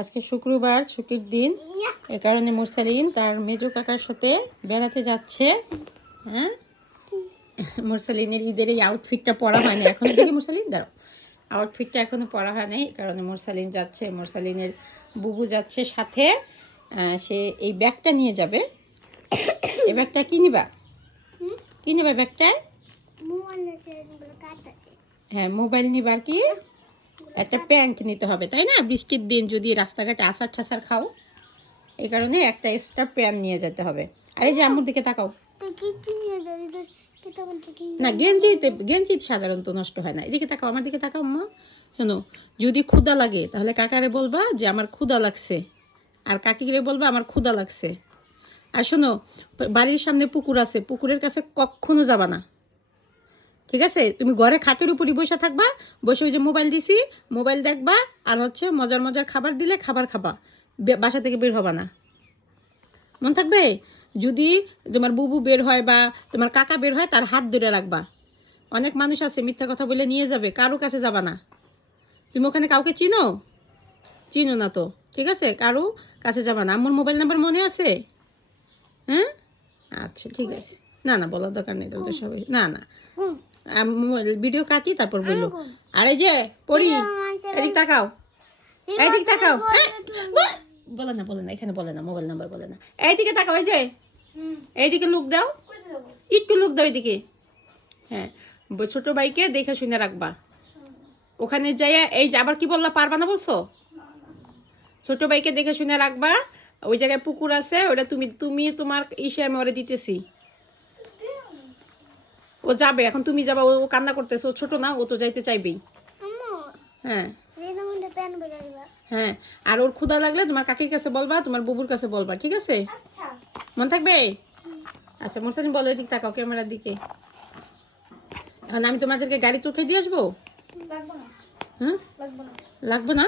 আজকে শুক্রবার, ছুটির দিন। এ কারণে মুরসালিন তার মেজো কাকার সাথে বেড়াতে যাচ্ছে। হ্যাঁ, মুরসালিনের ঈদের এই আউটফিটটা পরা হয় না এখনো। দেখি মুরসালিন, দাঁড়াও, আউটফিটটা এখনো পরা হয় নাই, এই কারণে মুরসালিন যাচ্ছে। মুরসালিনের বুবু যাচ্ছে সাথে। সে এই ব্যাগটা নিয়ে যাবে। এই ব্যাগটা কি নিবা? কি নিবা ব্যাগটায়? হ্যাঁ, মোবাইল নিবার। কি একটা প্যান্ট নিতে হবে, তাই না? বৃষ্টির দিন যদি রাস্তাঘাটে আসার ঠাসার খাও, এই কারণে একটা এক্সট্রা প্যান্ট নিয়ে যেতে হবে। আর এই যে আম্মুর দিকে তাকাও না, গেঞ্জি সাধারণত নষ্ট হয় না। এদিকে তাকাও, আমার দিকে তাকাও আম্মা। শোনো, যদি ক্ষুধা লাগে তাহলে কাকারে বলবা যে আমার ক্ষুধা লাগছে, আর কাকিরে বলবা আমার ক্ষুধা লাগছে। আর শোনো, বাড়ির সামনে পুকুর আছে, পুকুরের কাছে কখনো যাবা না, ঠিক আছে? তুমি ঘরে খাটের উপরই বসে থাকবা, বসে ওই যে মোবাইল দিছি, মোবাইল দেখবা, আর হচ্ছে মজার মজার খাবার দিলে খাবার খাবা, বাসা থেকে বের হবা না, মন থাকবে? যদি তোমার বুবু বের হয় বা তোমার কাকা বের হয়, তার হাত ধরে রাখবা। অনেক মানুষ আছে মিথ্যা কথা বলে নিয়ে যাবে, কারো কাছে যাবা না। তুমি ওখানে কাউকে চিনো? চিনো না তো, ঠিক আছে? কারো কাছে যাবা না। আমার মোবাইল নাম্বার মনে আছে? হ্যাঁ, আচ্ছা ঠিক আছে। না না, বলার দরকার নেই, তাহলে তো সবাই না না। ভিডিও কাটি তারপর বললো। আর এই যে পড়ি, এদিক তাকাও, এইদিক তাকাও। বলে না, বলে না, এখানে বলে না, মোবাইল নাম্বার বলে না। এইদিকে তাকাও, এই যে এইদিকে লুক দাও, একটু লুক দাও এদিকে। হ্যাঁ, ছোট ভাইকে দেখে শুনে রাখবা। ওখানে যাইয়া এই যে আবার কি বললা, পারবা না বলছো? ছোট ভাইকে দেখে শুনে রাখবা। ওই জায়গায় পুকুর আছে, ওটা তুমি তুমি তোমার ইসে আমি ওরে দিতেছি। ও যাবে এখন, তুমি যাবা। ও কান্না করতেছে, ও ছোট না, ও তো যাইতে চাইবেই। হ্যাঁ হ্যাঁ, আর ওর ক্ষুধা লাগলে তোমার কাকির কাছে বলবা, তোমার বুবুর কাছে বলবা, ঠিক আছে? মন থাকবে? আচ্ছা মুরসালিন, বলো এদিক তাকাও ক্যামেরার দিকে। এখন আমি তোমাদেরকে গাড়িতে উঠে দিয়ে আসবো? হুম, লাগবে না।